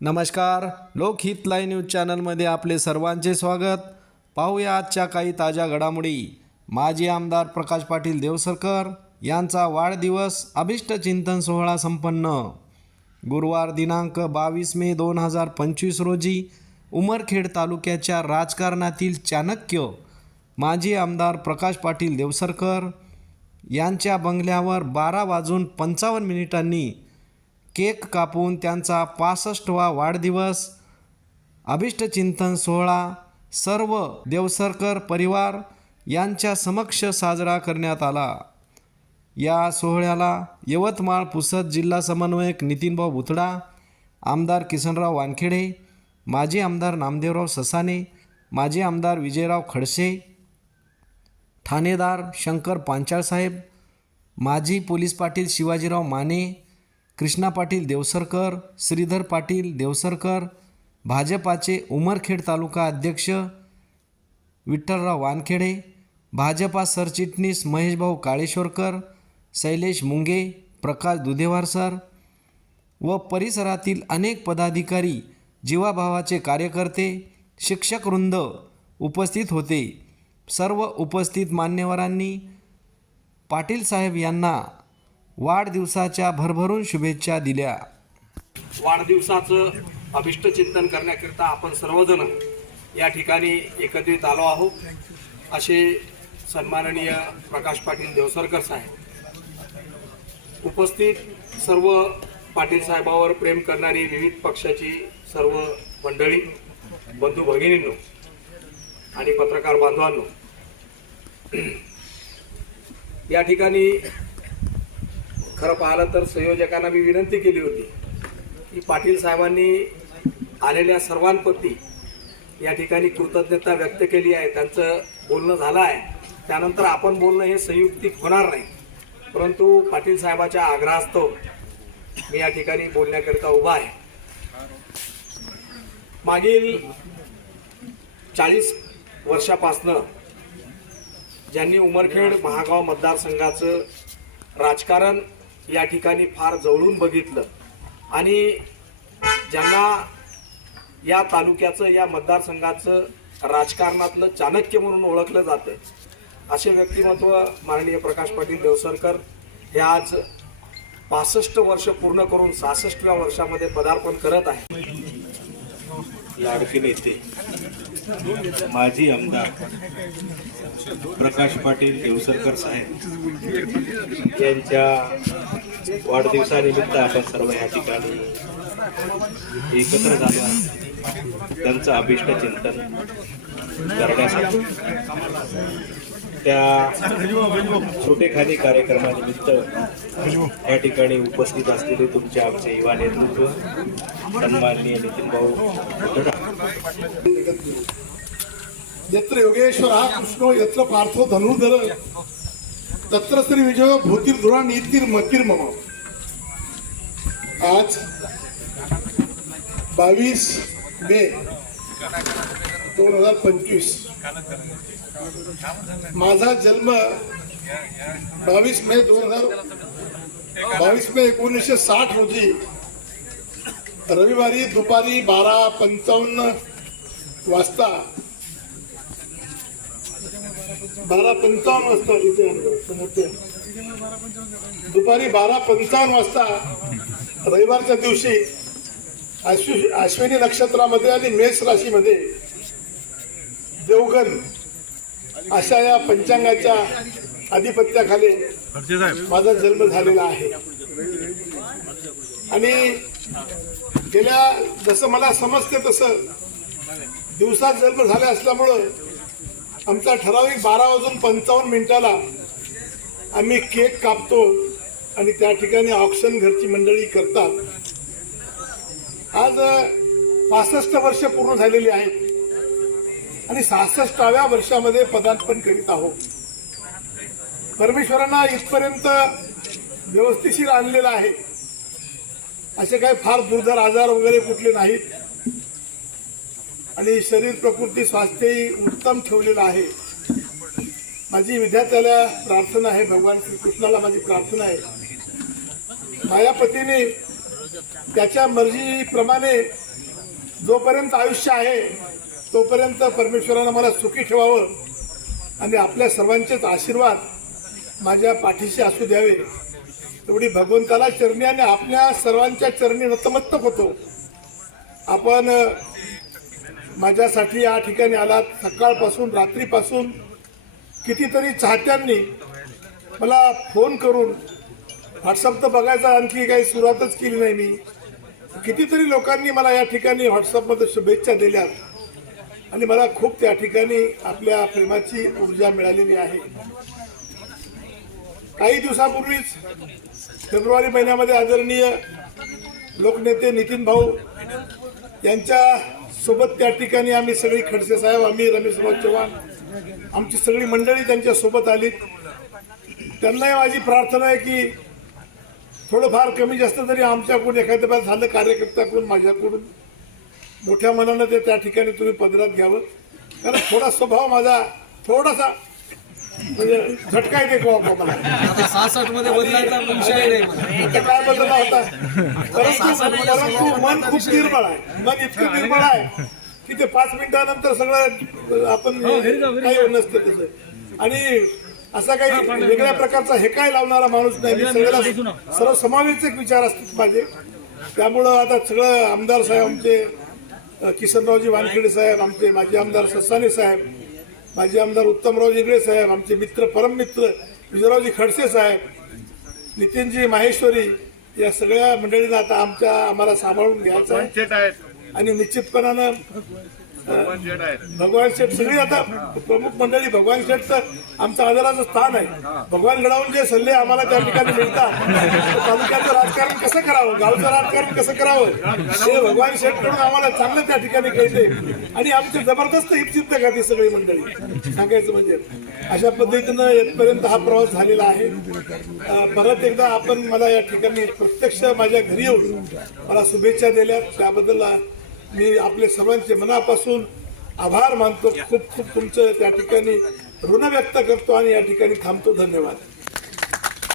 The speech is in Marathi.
नमस्कार लोकहित लाईव्ह न्यूज चॅनलमध्ये आपले सर्वांचे स्वागत. पाहूया आजच्या काही ताज्या घडामोडी. माजी आमदार प्रकाश पाटील देवसरकर यांचा वाढदिवस अभिष्ट चिंतन सोहळा संपन्न. गुरुवार दिनांक बावीस मे दोन हजार पंचवीस रोजी उमरखेड तालुक्याच्या राजकारणातील चाणक्य माजी आमदार प्रकाश पाटील देवसरकर यांच्या बंगल्यावर बारा वाजून पंचावन्न मिनिटांनी केक कापून त्यांचा पासष्टवा वाढदिवस. अभिष्टचिंतन सोहळा. सर्व देवसरकर परिवार यांच्या समक्ष साजरा करण्यात आला. या सोहळ्याला यवतमाळ पुसद जिल्हा समन्वयक नितीनभाऊ भुतडा आमदार किसनराव वानखेडे माजी आमदार नामदेवराव ससाने माजी आमदार विजयराव खडसे ठाणेदार शंकर पांचाळसाहेब माजी पोलीस पाटील शिवाजीराव माने कृष्णा पाटील देवसरकर श्रीधर पाटील देवसरकर भाजपाचे उमरखेड तालुका अध्यक्ष विठ्ठलराव वानखेडे भाजपा सरचिटणीस महेशभाऊ काळेश्वरकर शैलेश मुंगे प्रकाश दुधेवार सर व परिसरातील अनेक पदाधिकारी जीवाभावाचे कार्यकर्ते शिक्षकवृंद उपस्थित होते. सर्व उपस्थित मान्यवरांनी पाटील साहेब यांना वाढदिवसाच्या भरभरून शुभेच्छा दिल्या. वाढदिवसाचं अभिष्ट चिंतन करण्याकरिता आपण सर्वजण या ठिकाणी एकत्रित आलो आहोत. असे सन्माननीय प्रकाश पाटील देवसरकर साहेब. उपस्थित सर्व पाटील साहेबावर प्रेम करणारी विविध पक्षाची सर्व मंडळी बंधू भगिनींनो आणि पत्रकार बांधवांनो या ठिकाणी खरं पाहिलं तर संयोजकांना मी विनंती केली होती की पाटील साहेबांनी आलेल्या सर्वांप्रती या ठिकाणी कृतज्ञता व्यक्त केली आहे त्यांचं बोलणं झालं आहे. त्यानंतर आपण बोलणं हे संयुक्तिक होणार नाही. परंतु पाटील साहेबाच्या आग्रहास्तव मी या ठिकाणी बोलण्याकरिता उभा आहे. मागील चाळीस वर्षापासनं ज्यांनी उमरखेड महागाव मतदारसंघाचं राजकारण या ठिकाणी फार जवळून बघितलं. आणि ज्यांना या तालुक्याचं या मतदारसंघाचं राजकारणातलं चाणक्य म्हणून ओळखलं जातं असे व्यक्तिमत्व माननीय प्रकाश पाटील देवसरकर हे आज पासष्ट वर्ष पूर्ण करून सहासष्टव्या वर्षामध्ये पदार्पण करत आहे लाडके नेते माजी आमदार प्रकाश पाटील देवसरकर साहेब यांच्या वाढदिवसानिमित्त आपण सर्व या ठिकाणी एकत्र झालो आहे. त्यांचं अभिष्ट चिंतन करण्यासाठी. त्या छोटेखानी कार्यक्रमानिमित्त या ठिकाणी उपस्थित असलेले तुमचे आमचे युवा नेतृत्व सन्माननीय नितीन भाऊ यत्र योगेश्वर हा कृष्ण यत्र पार्थो धनुर्धर तत्र श्री विजय भूतीर धुरा नीतीर मतीर मम. आज बावीस मे दोन हजार पंचवीस. माझा जन्म बावीस मे दोन हजार बावीस मे एकोणीसशे साठ रोजी रविवारी दुपारी बारा पंचावन्न वाजता बारा पंचावन्न वाजता इथे दुपारी बारा पंचावन्न वाजता रविवारच्या दिवशी अश्व अश्विनी नक्षत्रामध्ये आणि मेष राशीमध्ये देवगण अशा या पंचांगाच्या आधिपत्याखाली माझा जन्म झालेला आहे. आणि गेल्या जसं मला समजते तसं दिवसात जन्म झाले असल्यामुळं आमचा ठराविक बारा वाजून पंचावन्न मिनिटाला आम्ही केक कापतो आणि त्या ठिकाणी ऑक्शन घरची मंडळी करतात. आज पासष्ट वर्ष पूर्ण झालेली आहेत. आणि सहासष्टाव्या वर्षामध्ये पदार्पण करीत आहोत. परमेश्वरांना इथपर्यंत व्यवस्थिशीर आणलेलं आहे. असे काही फार दुर्धर आजार वगैरे कुठले नाहीत. आणि शरीर प्रकृती स्वास्थ्यही उत्तम ठेवलेलं आहे. माझी विद्यार्थ्याला प्रार्थना आहे भगवान श्रीकृष्णाला माझी प्रार्थना आहे. माझ्या पतीने त्याच्या मर्जीप्रमाणे जोपर्यंत आयुष्य आहे तोपर्यंत परमेश्वरानं मला सुखी ठेवावं आणि आपल्या सर्वांचेच आशीर्वाद माझ्या पाठीशी असू द्यावे. तेवढी भगवंताला चरणी आणि आपल्या सर्वांच्या चरणी नतमस्तक होतो. आपण माझ्यासाठी या ठिकाणी आलात सकाळपासून रात्रीपासून कितीतरी चाहत्यांनी मला फोन करून व्हॉट्सअप तर बघायचा आणखी काही सुरुवातच केली नाही मी. कितीतरी लोकांनी मला या ठिकाणी व्हॉट्सअपमध्ये शुभेच्छा दिल्या आणि मला खूप त्या ठिकाणी आपल्या प्रेमाची ऊर्जा मिळालेली आहे. काही दिवसापूर्वीच फेब्रुवारी महिन्यामध्ये आदरणीय लोकनेते नितीन भाऊ यांच्या सोबत त्या ठिकाणी आम्ही सगळी खडसे साहेब आम्ही रमेशभाऊ चव्हाण आमची सगळी मंडळी त्यांच्यासोबत आली त्यांनाही माझी प्रार्थना आहे की थोडंफार कमी जास्त तरी आमच्याकडून एखाद्या वेळेस झालं कार्यकर्त्याकडून माझ्याकडून. मोठ्या मनानं ते त्या ठिकाणी तुम्ही पदरात घ्यावं. कारण थोडा स्वभाव माझा थोडासा म्हणजे झटका येते कोवा मला. मध्ये बदलायचा विषय नाही काय बदलला होता? परंतु परंतु मन खूप निर्मळ आहे. मन इतकं निर्मळ आहे की ते पाच मिनिटानंतर सगळं आपण काही नसतं तसं. आणि असा काही वेगळ्या प्रकारचा हे काय लावणारा माणूस नाही. सगळ्याला सर्व समावेशक विचार असतात माझे त्यामुळं आता सगळं आमदार साहेब आमचे अ, किसनरावजी वानखेडे साहेब आमचे माजी आमदार ससाने साहेब माजी आमदार उत्तमराव जिगळे साहेब आमचे मित्र परममित्र विजयरावजी खडसे साहेब नितीनजी माहेश्वरी या सगळ्या मंडळींना आता आमच्या आम्हाला सांभाळून घ्यायचं आहे. आणि निश्चितपणानं भगवान शेठ सगळी आता प्रमुख मंडळी भगवान शेठ तर आमचं आदराचं स्थान आहे. भगवान गडावून जे सल्ले आम्हाला त्या ठिकाणी मिळतात तालुक्याचं राजकारण कसं करावं गावचं राजकारण कसं करावं? हे भगवान शेठकडून आम्हाला चांगलं त्या ठिकाणी कळते आणि आमची जबरदस्त हितचिंत का ती सगळी मंडळी? सांगायचं म्हणजे अशा पद्धतीनं येथपर्यंत हा प्रवास झालेला आहे. परत एकदा आपण मला या ठिकाणी प्रत्यक्ष माझ्या घरी येऊन मला शुभेच्छा दिल्या त्याबद्दल मी आपले सर्वांचे मनापासून आभार मानतो. खूप खूप तुमचं त्या ठिकाणी ऋण व्यक्त करतो आणि या ठिकाणी थांबतो. धन्यवाद.